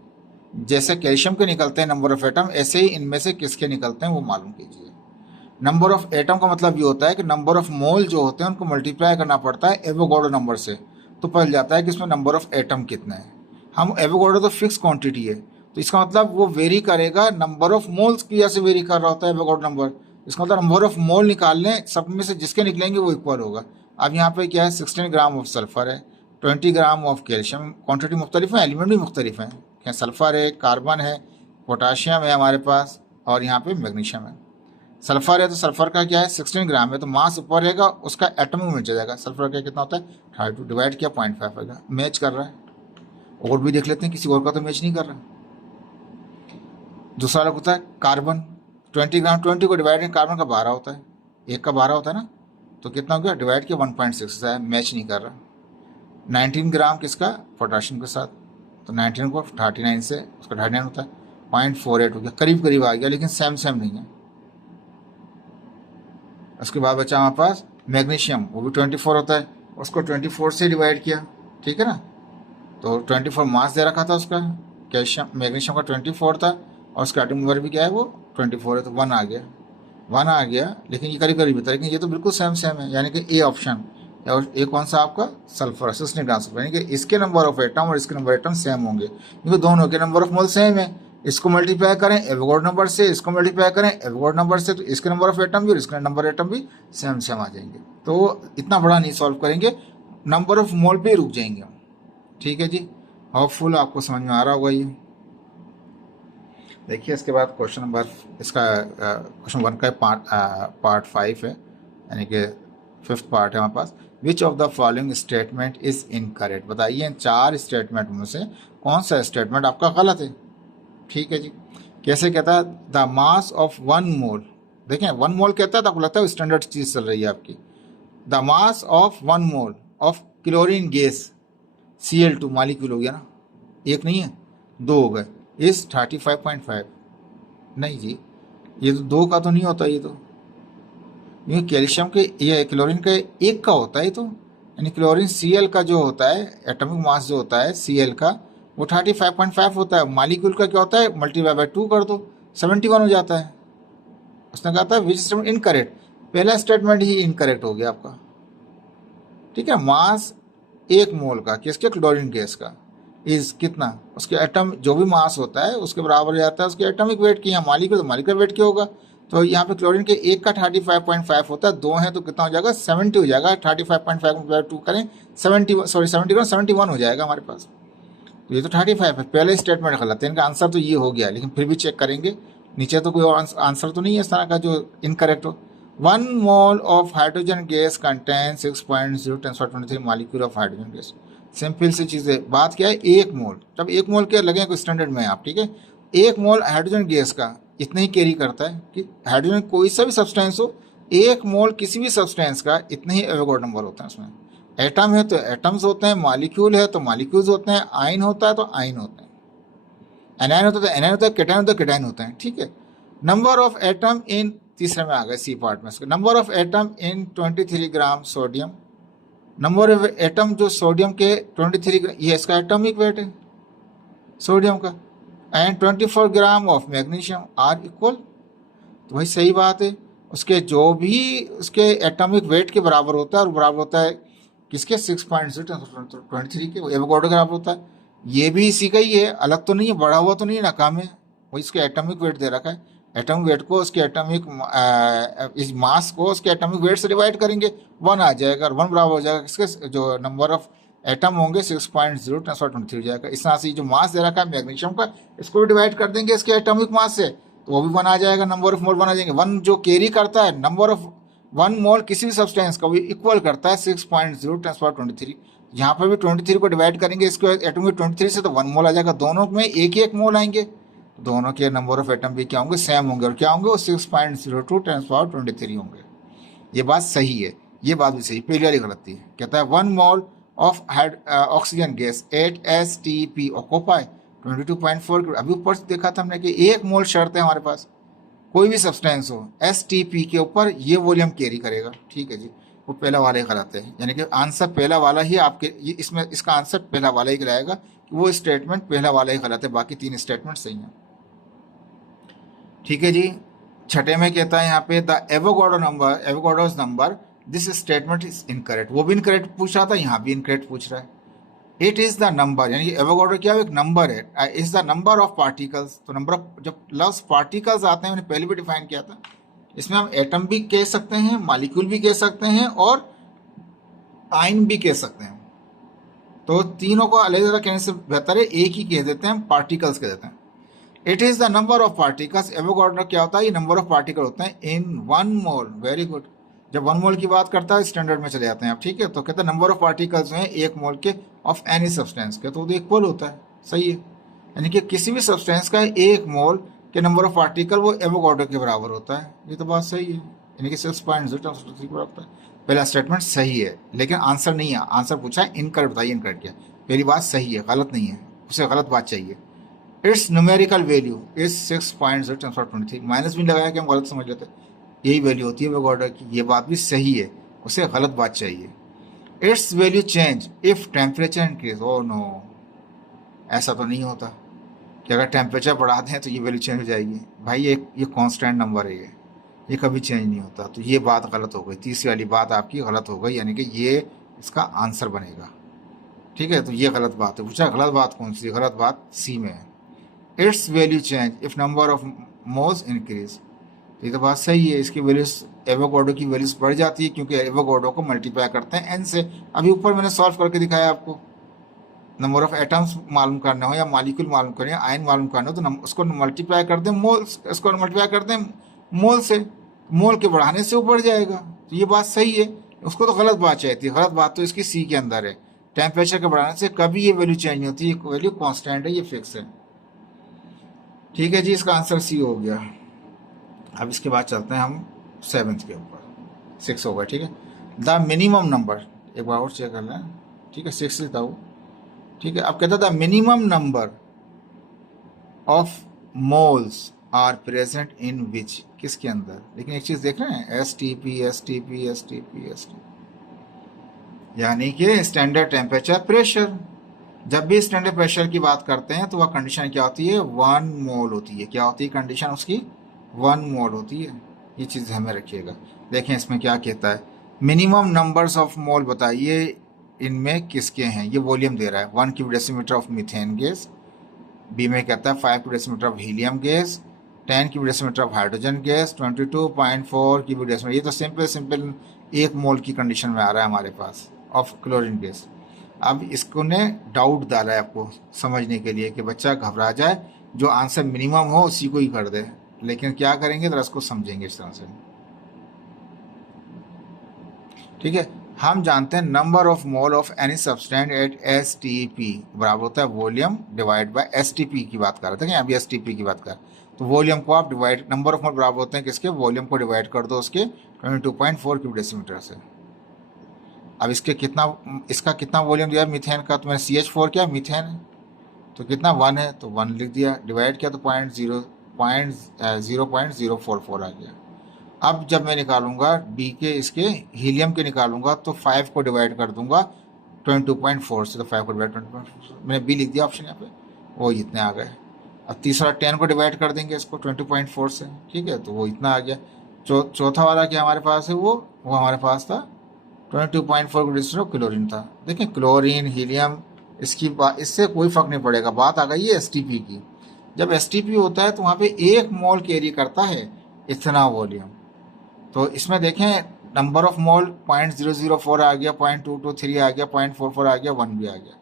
जैसे कैल्शियम के निकलते हैं नंबर ऑफ एटम, ऐसे ही इनमें से किसके निकलते हैं वो मालूम कीजिए। नंबर ऑफ एटम का मतलब ये होता है कि नंबर ऑफ मोल जो होते हैं उनको मल्टीप्लाई करना पड़ता है एवोगाड्रो नंबर से, तो पता जाता है कि इसमें नंबर ऑफ एटम कितने हैं। हम एवोगाड्रो तो फिक्स क्वांटिटी है, तो इसका मतलब वो वेरी करेगा, नंबर ऑफ मोल्स की जैसे वेरी कर रहा होता है एवोगाड्रो नंबर। इसका मतलब नंबर ऑफ मोल निकाल लें, सब में से जिसके निकलेंगे वो इक्वल होगा। अब यहाँ पे क्या है, 16 ग्राम ऑफ सल्फर है, 20 ग्राम ऑफ कैल्शियम, क्वांटिटी मुख्तलिफ है, एलिमेंट भी मुख्तलिफ हैं, क्या सल्फर है, कार्बन है, पोटाशियम है हमारे पास, और यहाँ पे मैग्नीशियम है। सल्फर है तो सल्फर का क्या है 16 ग्राम है, तो मास ऊपर रहेगा, उसका एटम में मिल जाएगा। सल्फर का कितना होता है 32, डिवाइड किया 0.5 आएगा, मैच कर रहा है। और भी देख लेते हैं, किसी और का तो मैच नहीं कर रहा। दूसरा अलग होता है कार्बन, 20 ग्राम, 20 को डिवाइड करके कार्बन का 12 होता है, एक का 12 होता है ना, तो कितना हो गया डिवाइड किया 1.6 है, मैच नहीं कर रहा। 19 ग्राम किसका, पोटाशियम के साथ, तो 19 को 39 से उसका 39 होता है, 0.48 हो गया, करीब करीब आ गया लेकिन सेम सेम नहीं है। उसके बाद बचा हमारे पास मैग्नीशियम, वो भी 24 होता है, उसको 24 से डिवाइड किया, ठीक है ना, तो 24 मास दे रखा था उसका, कैल्शियम मैग्नीशियम का 24 था, और उसका एटम नंबर भी क्या है वो 24 है, तो 1 आ गया, 1 आ गया, लेकिन ये करीब करीब था, लेकिन ये तो बिल्कुल सेम सेम है, यानी कि ए ऑप्शन। और ए कौन सा आपका, सल्फर, सिस्टनिक ट्रांसफर, यानी कि इसके नंबर ऑफ एटम और इसके नंबर एटम सेम होंगे, क्योंकि दोनों के नंबर ऑफ मोल सेम है। इसको मल्टीप्लाई करें एवोगाड्रो नंबर से, इसको मल्टीप्लाई करें एवोगाड्रो नंबर से, तो इसके नंबर ऑफ एटम भी और इसके नंबर एटम भी सेम सेम आ जाएंगे। तो इतना बड़ा नहीं सॉल्व करेंगे, नंबर ऑफ मोल पे रुक जाएंगे हम, ठीक है जी। होपफुल आपको समझ में आ रहा होगा ये। देखिए इसके बाद क्वेश्चन नंबर, इसका क्वेश्चन 1 का पार्ट 5 है, यानी कि 5th पार्ट है हमारे पास। Which of the following statement is incorrect, बताइए इन 4 स्टेटमेंट में से कौन सा स्टेटमेंट आपका गलत है, ठीक है जी। कैसे कहता है, द मास ऑफ 1 मोल, देखें 1 मोल कहता है तो आपको लगता है स्टैंडर्ड चीज चल रही है आपकी। The mass of 1 mole of chlorine gas, Cl2 molecule हो गया ना, एक नहीं है, 2 हो गए, इज 35.5, नहीं जी, ये तो 2 का तो नहीं होता, ये कैल्शियम के, ये क्लोरीन के 1 का होता है ये तो, यानी क्लोरीन Cl का जो होता है एटॉमिक मास जो होता है Cl का, वो 35.5 होता है। मालिक्यूल का क्या होता है, मल्टीप्लाई बाय 2 कर दो, 71 हो जाता है। उसने कहा था विच स्टेटमेंट इनकरेक्ट, पहला स्टेटमेंट ही इनकरेक्ट हो गया आपका, ठीक है। मास 1 मोल का किसके, क्लोरीन गैस का, इज कितना, उसके एटम जो भी मास होता है उसके बराबर हो जाता है उसके एटॉमिक वेट की, यहाँ मालिक्यूल तो मालिक्यूल वेट क्या होगा, तो यहाँ पे क्लोरीन के 1 का 35.5 होता है, 2 है तो कितना हो जाएगा 70 हो जाएगा, 35.5 को 2 करें 70, सॉरी 71 हो जाएगा हमारे पास, तो ये तो 35 है। पहले स्टेटमेंट गलत है, इनका आंसर तो ये हो गया, लेकिन फिर भी चेक करेंगे नीचे तो कोई आंसर तो नहीं है इस तरह का जो इनकरेक्ट हो। 1 mole of hydrogen gas contain 6.0 × 10⁻23 molecule of hydrogen gas. Simple सी चीज़ है, बात क्या है, 1 मोल, जब 1 मोल के लगे कोई स्टैंडर्ड में आप, ठीक है, 1 मोल हाइड्रोजन गैस का इतना ही कैरी करता है कि हाइड्रोजन कोई सा भी सब्सटेंस हो, 1 मोल किसी भी सब्सटेंस का इतना ही एवोगाड्रो नंबर होता है उसमें। एटम है तो एटम्स होते हैं, मॉलिक्यूल है तो मॉलिक्यूल्स होते हैं, आयन होता है तो आयन होते हैं, एनायन होता है तो एनायन होता है, केटायन होता है केटायन होता है, ठीक है। नंबर ऑफ एटम इन, तीसरे में आ गए सी पार्ट में, number of atom in 23 gram sodium, number of atom जो सोडियम के 23 ग्राम, ये इसका एटॉमिक वेट है सोडियम का, and 24 gram of magnesium are equal, तो वही सही बात है, उसके जो भी उसके एटॉमिक वेट के बराबर होता है, और बराबर होता है किसके, 6.023 के, एवोगाड्रो के बराबर होता है। ये भी इसी का ही है, अलग तो नहीं है, बढ़ा हुआ तो नहीं है ना, कम है, वो इसके एटॉमिक वेट दे रखा है, एटॉमिक वेट को उसके एटॉमिक इस मास को उसके एटॉमिक वेट से डिवाइड करेंगे, 1 आ जाएगा, और 1 बराबर हो जाएगा किसके, जो नंबर ऑफ एटम होंगे 6.0 × 10⁻23 हो जाएगा। इस तरह से जो मास दे रखा है मैग्नीशियम का, इसको भी डिवाइड कर देंगे इसके एटॉमिक मास से, तो वो भी 1 आ जाएगा, नंबर ऑफ मोल 1 आ जाएंगे। 1 जो कैरी करता है, नंबर ऑफ 1 मोल किसी भी सब्सटेंस का, वो इक्वल करता है 6.0 × 10⁻23। यहाँ पर भी 23 को डिवाइड करेंगे इसको एटॉमिक 23 से, तो 1 मोल आ जाएगा, दोनों में एक एक मोल आएंगे, दोनों के नंबर ऑफ एटम भी क्या होंगे, सेम होंगे, और क्या होंगे, वो 6.02 × 10⁻23 होंगे। ये बात सही है, ये बात भी सही, पहली वाली गलत थी। कहता है 1 mole of oxygen gas 8 STP occupy 22.4, अभी ऊपर से देखा था हमने कि 1 मोल शर्त है हमारे पास, कोई भी सब्सटेंस हो STP के ऊपर ये वॉल्यूम कैरी करेगा, ठीक है जी, वो पहला वाला ही गलत है, यानी कि आंसर पहला वाला ही आपके, ये इसमें इसका आंसर पहला वाला ही रहेगा, कि वो स्टेटमेंट पहला वाला ही गलत है, बाकी 3 स्टेटमेंट सही हैं, ठीक है जी। छठे में कहता है यहाँ पे, the Avogadro number, Avogadro's number, this statement is incorrect, वो भी इनकरेक्ट पूछ रहा था, यहाँ भी इनकरेक्ट पूछ रहा है। इट इज द नंबर, यानी कि एवोगाड्रो क्या है, एक नंबर है, is the number of particles, तो नंबर ऑफ, जब लफ्ज पार्टिकल्स आते हैं, मैंने पहले भी डिफाइन किया था, इसमें हम एटम भी कह सकते हैं, मॉलिक्यूल भी कह सकते हैं, और आयन भी कह सकते हैं, तो तीनों को अलग अलग कहने से बेहतर है एक ही कह देते हैं, पार्टिकल्स कह देते हैं। It is the number of particles, Avogadro क्या होता है, ये नंबर ऑफ पार्टिकल होते हैं इन 1 मोल, वेरी गुड, जब 1 मोल की बात करता है स्टैंडर्ड में चले जाते हैं आप, ठीक है, तो कहते हैं नंबर ऑफ पार्टिकल्स हैं 1 मोल के ऑफ एनी सब्सटेंस के, तो वो इक्वल होता है, सही है, यानी कि किसी भी सब्सटेंस का 1 मोल कि नंबर ऑफ पार्टिकल वो एवोगाड्रो के बराबर होता है। ये तो बात सही है, यानी कि 6.0 होता है। पहला स्टेटमेंट सही है, लेकिन आंसर नहीं है। आंसर पूछा है इनकरेक्ट, बताइए इनकरेक्ट क्या। पहली बात सही है, गलत नहीं है, उसे गलत बात चाहिए। It's numerical value is 6.0 minus भी लगाया कि हम गलत समझ लेते, यही वैल्यू होती है एवोगाड्रो की। ये बात भी सही है, उसे गलत बात चाहिए। It's value change if temperature increase, oh no, ऐसा तो नहीं होता कि अगर टेम्परेचर बढ़ा दें तो ये वैल्यू चेंज हो जाएगी। भाई ये कांस्टेंट नंबर है, ये कभी चेंज नहीं होता। तो ये बात गलत हो गई, तीसरी वाली बात आपकी गलत हो गई, यानी कि ये इसका आंसर बनेगा। ठीक है, तो ये गलत बात है। पूछा गलत बात कौन सी, गलत बात सी में है। It's value change if number of moles increase, ये तो बात सही है। इसकी वैल्यूज, एवोगाड्रो की वैल्यूज बढ़ जाती है क्योंकि एवोगाड्रो को मल्टीप्लाई करते हैं एन से। अभी ऊपर मैंने सॉल्व करके दिखाया आपको। नंबर ऑफ एटम्स मालूम करना हो या मॉलिक्यूल मालूम करना हो, आयन मालूम करना हो, तो उसको मल्टीप्लाई कर दें मोल्स, इसको मल्टीप्लाई कर दें मोल से, मोल के बढ़ाने से वो बढ़ जाएगा। तो ये बात सही है, उसको तो गलत बात चाहती है। गलत बात तो इसकी सी के अंदर है। टेम्परेचर के बढ़ाने से कभी ये वैल्यू चेंज नहीं होती, ये वैल्यू कांस्टेंट है, ये फिक्स है। ठीक है जी, इसका आंसर सी हो गया। अब इसके बाद चलते हैं हम सेवन्थ के ऊपर। 6 होगा, ठीक है। द मिनिमम नंबर, एक बार और चेक कर लें, ठीक है, 6 लेता हूँ, ठीक है। अब कहता था minimum number of moles are present in which, किसके अंदर। लेकिन एक चीज देख रहे हैं, S T P S T P S T P S T, यानी कि स्टैंडर्ड टेम्परेचर प्रेशर। जब भी स्टैंडर्ड प्रेशर की बात करते हैं तो वह कंडीशन क्या होती है, 1 मोल होती है। क्या होती है कंडीशन उसकी, 1 मोल होती है। ये चीज हमें रखिएगा। देखें इसमें क्या कहता है, मिनिमम नंबर्स ऑफ मोल बताइए इनमें किसके हैं। ये वॉल्यूम दे रहा है, 1 cubic decimetre of methane gas. B में कहता है 5 cubic decimetre of helium gas, 10 cubic decimetre of hydrogen gas, 22.4 cubic decimetre. ये तो सिंपल 1 मोल की कंडीशन में आ रहा है हमारे पास ऑफ क्लोरीन गैस। अब इसको ने डाउट डाला है आपको समझने के लिए कि बच्चा घबरा जाए, जो आंसर मिनिमम हो उसी को ही कर दे। लेकिन क्या करेंगे, तो उसको समझेंगे इस तरह से। ठीक है, हम जानते हैं number of mole of any substance eight S T P बराबर होता है volume divide by S T P की बात कर रहे थे, अभी एस टी पी की बात कर। तो वॉल्यूम को आप डिवाइड, नंबर ऑफ मोल बराबर होते हैं किसके, वॉल्यूम को डिवाइड कर दो उसके 22.4 क्यूबिक डेसीमीटर से। अब इसके कितना, इसका कितना वॉल्यूम दिया मीथेन का, तो मैंने CH4 किया, मीथेन है तो कितना 1 है, तो 1 लिख दिया, डिवाइड किया तो 0.044 आ गया। अब जब मैं निकालूंगा बी के, इसके हीलियम के निकालूंगा, तो 5 को डिवाइड कर दूंगा 22.4 से, तो 5 को डिवाइड 22.4, मैंने बी लिख दिया ऑप्शन यहाँ पे, वो इतने आ गए। अब तीसरा 10 को डिवाइड कर देंगे इसको 20.4 से, ठीक है, तो वो इतना आ गया। चौथा वाला क्या हमारे पास है, वो हमारे पास था 22.4 डिस्ट्रो क्लोरीन था। देखिए क्लोरीन हीलियम, इसकी बात, इससे कोई फर्क नहीं पड़ेगा। बात आ गई है एसटीपी की। जब एसटीपी होता है तो वहाँ पे 1 मोल कैरी करता है इतना वॉल्यूम। तो इसमें देखें नंबर ऑफ मोल 0.004 आ गया, 0.223 आ गया, 0.44 आ गया, 1 भी आ गया।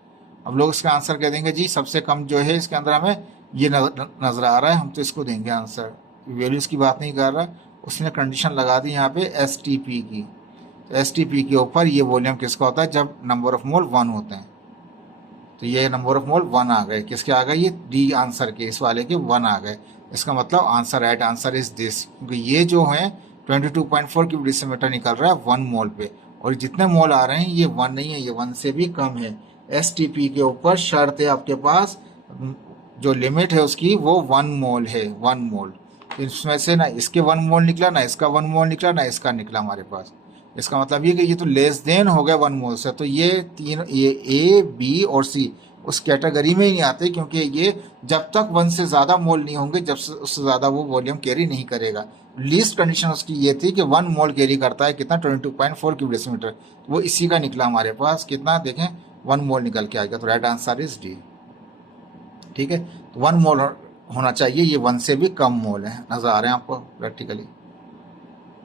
अब लोग इसका आंसर कह देंगे जी सबसे कम जो है इसके अंदर हमें ये नजर आ रहा है, हम तो इसको देंगे आंसर। वैल्यूज की बात नहीं कर रहा, उसने कंडीशन लगा दी यहाँ पे एसटीपी की। तो एसटीपी के ऊपर ये वॉल्यूम किसका होता है, जब नंबर ऑफ मोल 1 होते हैं। तो ये नंबर ऑफ मोल 1 आ गए, किसके आ गए, ये डी आंसर के, इस वाले के 1 आ गए। इसका मतलब answer, right answer is this, क्योंकि ये जो है 22.4 क्यूबिक डेसीमीटर निकल रहा है 1 मोल पे, और जितने मोल आ रहे हैं ये 1 नहीं है, ये 1 से भी कम है। एसटीपी के ऊपर शर्त है आपके पास, जो लिमिट है उसकी वो 1 मोल है, 1 मोल। इसमें से ना इसके 1 मोल निकला, ना इसका 1 मोल निकला, ना इसका निकला हमारे पास। इसका मतलब ये कि ये तो लेस देन हो गया 1 मोल से। तो ये तीन, ये ए बी और सी उस कैटेगरी में ही नहीं आते, क्योंकि ये जब तक 1 से ज़्यादा मोल नहीं होंगे, जब से उससे ज़्यादा वो वॉल्यूम कैरी नहीं करेगा। लीस्ट कंडीशन उसकी ये थी कि 1 मोल कैरी करता है कितना, 22.4 क्यूबिक डेसीमीटर। वो इसी का निकला हमारे पास, कितना देखें 1 मोल निकल के आएगा। तो राइट आंसर इज डी। ठीक है, तो 1 मोल होना चाहिए, ये 1 से भी कम मोल है। नजर आ रहे हैं आपको प्रैक्टिकली।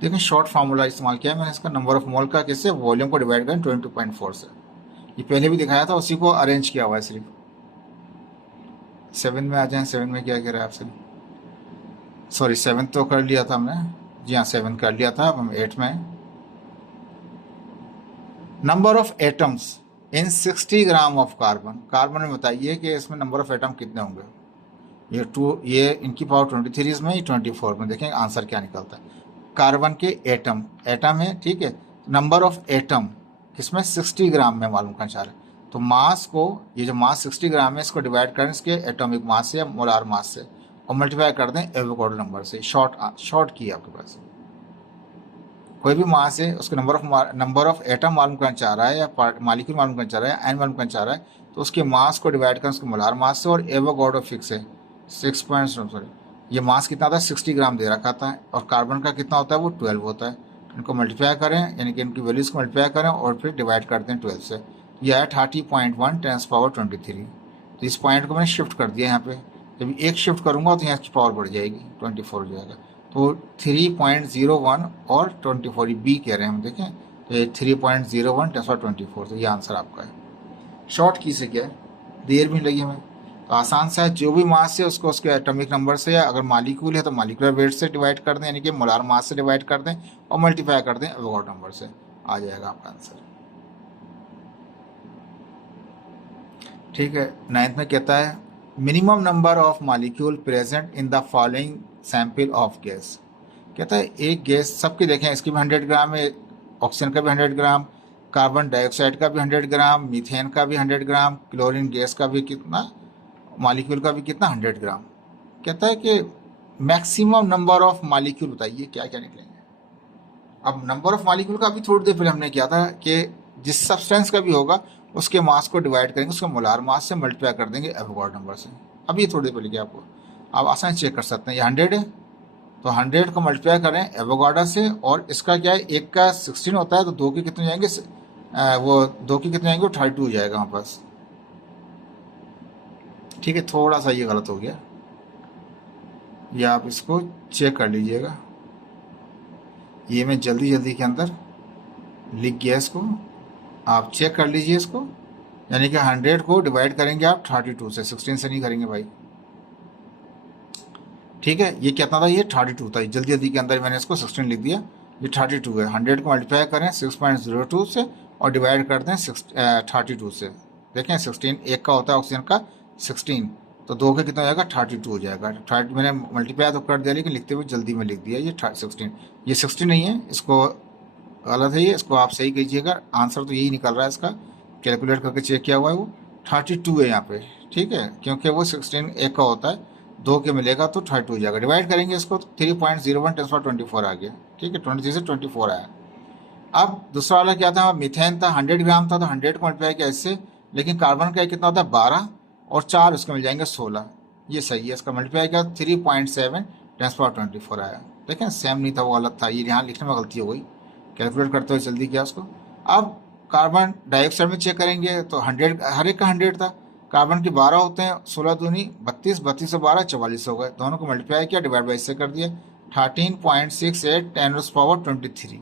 देखिए शॉर्ट फार्मूला इस्तेमाल किया है मैंने इसका, नंबर ऑफ मोल का, किससे, वॉल्यूम को डिवाइड करें 22.4 से। ये पहले भी दिखाया था, उसी को अरेंज किया हुआ है सिर्फ। 7 में आ जाए, 7 में क्या कह रहा है आपसे, सॉरी 7 तो कर लिया था हमने, जी हाँ 7 कर लिया था, अब हम 8 में। Number of atoms in 60 gram of carbon, carbon में बताइए कि इसमें नंबर ऑफ एटम कितने होंगे। ये इनकी पावर 23 में, ये 24 में। देखें आंसर क्या निकलता है। कार्बन के एटम, एटम है, ठीक है, नंबर ऑफ एटम किसमें 60 ग्राम में मालूम करना चाह रहे हैं। तो मास को, ये जो मास 60 ग्राम है, इसको डिवाइड करें इसके एटॉमिक मास से या मोलार मास से और मल्टीप्लाई कर दें एवोगाड्रो नंबर से। शॉर्ट की आपके पास कोई भी मास है, उसके नंबर ऑफ एटम मालूम करना चाह रहा है या मालिक्यूल मालूम करना चाह रहा है, एन मालूम करना चाह रहा है, तो उसके मास को डिवाइड करें उसके मोलार मास से। और एवोगाड्रो फिक्स है 6 ये मास कितना था 60 ग्राम दे रखा था, और कार्बन का कितना होता है वो 12 होता है। इनको मल्टीप्लाई करें, यानी कि इनकी वैल्यूज को मल्टीप्लाई करें और फिर डिवाइड करते हैं 12 से। यह है 30.1 10 पावर 23। तो इस पॉइंट को मैंने शिफ्ट कर दिया यहाँ पे। जब एक शिफ्ट करूँगा तो यहाँ की पावर बढ़ जाएगी, 24 हो जाएगा। तो 3.01 और 24 बी कह रहे हैं हम, देखें तो ये 3.01 10 पावर 24। तो ये आंसर आपका है। शॉर्ट की से क्या है, देर भी नहीं लगी हमें, तो आसान सा है। जो भी मास है उसको उसके एटॉमिक नंबर से, या अगर मालिक्यूल है तो मालिकुलर वेट से डिवाइड कर दें, यानी कि मोलार मास से डिवाइड कर दें और मल्टीप्लाई कर दें एवोगाड्रो नंबर से, आ जाएगा आपका आंसर। ठीक है। 9th में कहता है minimum number of molecule present in the following sample of gas. कहता है एक गैस सबकी देखें, इसकी भी 100 ग्राम है, ऑक्सीजन का भी 100 ग्राम, कार्बन डाइऑक्साइड का भी 100 ग्राम, मीथेन का भी 100 ग्राम, क्लोरीन गैस का भी कितना, मॉलिक्यूल का भी कितना 100 ग्राम। कहता है कि मैक्सिमम नंबर ऑफ मॉलिक्यूल बताइए क्या क्या निकलेंगे। अब नंबर ऑफ मॉलिक्यूल का भी थोड़ी देर पहले हमने किया था कि जिस सब्सटेंस का भी होगा उसके मास को डिवाइड करेंगे उसके मोलार मास से, मल्टीप्लाई कर देंगे एवोगाड्रो नंबर से। अब ये थोड़ी देर पहले किया आपको, आप आसानी चेक कर सकते हैं। ये 100 है तो 100 को मल्टीप्लाई करें एवोगाड्रो से, और इसका क्या है, एक का 16 होता है तो दो के कितने जाएंगे, वो दो के कितने जाएंगे, वो 32 हो जाएगा हमारे पास। ठीक है, थोड़ा सा ये गलत हो गया, ये आप इसको चेक कर लीजिएगा। ये मैं जल्दी के अंदर लिख गया, इसको आप चेक कर लीजिए इसको। यानी कि 100 को डिवाइड करेंगे आप 32 से, 16 से नहीं करेंगे भाई। ठीक है, ये कितना था, ये 32 था। जल्दी के अंदर मैंने इसको 16 लिख दिया, ये 32 है। 100 को मल्टीप्लाई करें 6.02 से और डिवाइड कर दें 32 से। देखें 16 एक का होता है ऑक्सीजन का 16, तो दो का कितना हो जाएगा 32 हो जाएगा। 30 मैंने मल्टीप्लाई तो कर दिया लेकिन लिखते हुए जल्दी में लिख दिया, ये 16। ये 16 नहीं है, इसको गलत है, ये इसको आप सही कीजिएगा। आंसर तो यही निकल रहा है इसका, कैलकुलेट करके चेक किया हुआ है, वो 32 है यहाँ पे। ठीक है, क्योंकि वो 16 एक का होता है, दो के मिलेगा तो 32 हो जाएगा। डिवाइड करेंगे इसको तो 3.01 10 पावर 24 आ गया। ठीक है, 23 से 24 आया। अब दूसरा वाला क्या था, मीथेन था, 100 ग्राम था, तो 100 को मल्टीप्लाई किया इससे। लेकिन कार्बन का कितना होता है 12 और 4 उसको मिल जाएंगे 16। ये सही है, इसका मल्टीप्लाई किया 3.7 10 पावर 24 आया। देखें सेम नहीं था, वो गलत था, ये यहाँ लिखने में गलती हो गई, कैलकुलेट करते हुए जल्दी किया उसको। अब कार्बन डाइऑक्साइड में चेक करेंगे तो 100, हर एक का 100 था। कार्बन के 12 होते हैं, 16 दूनी 32, 32 से 12 44 हो गए। दोनों को मल्टीप्लाई किया, डिवाइड बाई इससे कर दिया, 13.68 10 पावर 23।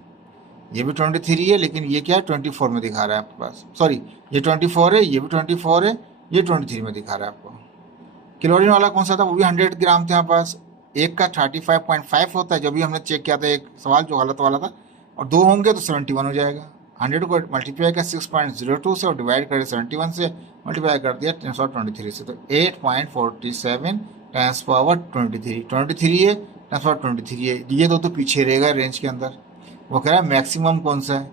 ये भी 23 है, लेकिन ये क्या है 24 में दिखा रहा है आपके पास। सॉरी, ये 24 है, ये भी 24 है, ये 23 में दिखा रहा है आपको। क्लोरीन वाला कौन सा था, वो भी 100 ग्राम थे हमारे पास। एक का 35.5 होता है, जो भी हमने चेक किया था एक सवाल जो गलत वाला था, और दो होंगे तो 71 हो जाएगा। 100 को मल्टीप्लाई किया 6.02 से और डिवाइड करें 71 से, मल्टीप्लाई कर दिया 1023 से, तो 8.47 10 पावर 23। 23 है, 10 पावर 23 है, ये दो तो पीछे रहेगा रेंज के अंदर। वो कह रहा है मैक्सिमम कौन सा है,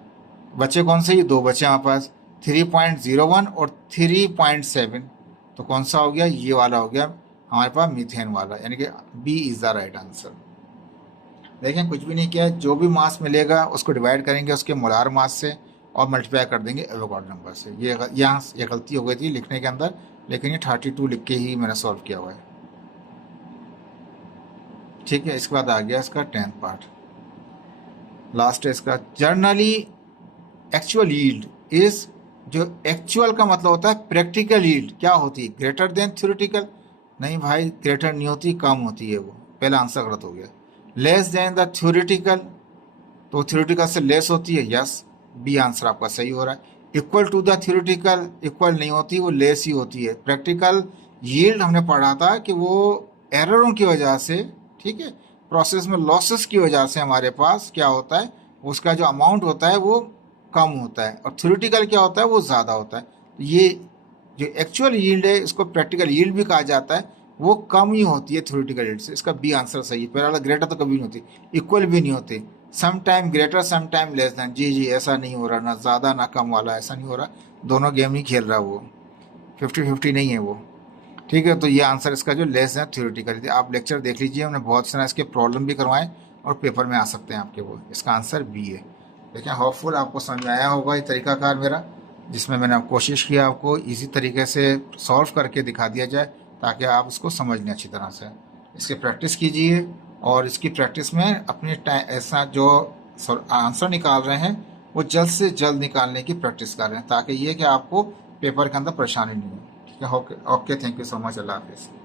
बचे कौन से, ये दो बचे हमारे पास 3.01 और 3.7, तो कौन सा हो गया, ये वाला हो गया हमारे पास मीथेन वाला, यानी कि B is the right answer. देखें कुछ भी नहीं किया, जो भी मास मिलेगा उसको डिवाइड करेंगे उसके मोलार मास से और मल्टीप्लाई कर देंगे एवोगाड्रो नंबर से। ये यहाँ ये गलती हो गई थी लिखने के अंदर, लेकिन ये 32 लिख के ही मैंने सॉल्व किया हुआ है। ठीक है, इसके बाद आ गया इसका 10th पार्ट, लास्ट है इसका। जर्नली एक्चुअल यील्ड इज, जो एक्चुअल का मतलब होता है प्रैक्टिकल यील्ड क्या होती है, ग्रेटर देन थ्योरेटिकल। नहीं भाई, ग्रेटर नहीं होती, कम होती है वो, पहला आंसर गलत हो गया। लेस देन द थ्योरेटिकल, तो थ्योरेटिकल से लेस होती है, यस, बी आंसर आपका सही हो रहा है। Equal to the theoretical, equal नहीं होती, वो लेस ही होती है। प्रैक्टिकल यील्ड हमने पढ़ा था कि वो एररों की वजह से, ठीक है, प्रोसेस में लॉसेस की वजह से हमारे पास क्या होता है, उसका जो अमाउंट होता है वो कम होता है, और थ्योरेटिकल क्या होता है वो ज़्यादा होता है। ये जो एक्चुअल यील्ड है इसको प्रैक्टिकल यील्ड भी कहा जाता है, वो कम ही होती है थ्योरेटिकल रेट से। इसका बी आंसर सही है। पहला वाला ग्रेटर तो कभी नहीं होती, इक्वल भी नहीं होते, some time greater some time less than. जी जी, ऐसा नहीं हो रहा, ना ज़्यादा ना कम वाला, ऐसा नहीं हो रहा। दोनों गेम ही खेल रहा वो, 50-50 नहीं है वो। ठीक है, तो ये आंसर इसका जो लेस है थ्योरेटिकली। आप लेक्चर देख लीजिए, हमने बहुत सारे इसके प्रॉब्लम भी करवाए और पेपर में आ सकते हैं आपके वो। इसका आंसर बी है। देखिए, होपफुल आपको समझ में आया होगा ये तरीकाकार मेरा, जिसमें मैंने कोशिश किया आपको इजी तरीके से सॉल्व करके दिखा दिया जाए, ताकि आप उसको समझ लें अच्छी तरह से। इसकी प्रैक्टिस कीजिए, और इसकी प्रैक्टिस में अपने ऐसा जो आंसर निकाल रहे हैं वो जल्द से जल्द निकालने की प्रैक्टिस कर रहे हैं, ताकि ये कि आपको पेपर के अंदर परेशानी नहीं हो। ठीक है, okay okay, thank you so much, अल्लाह हाफिज़।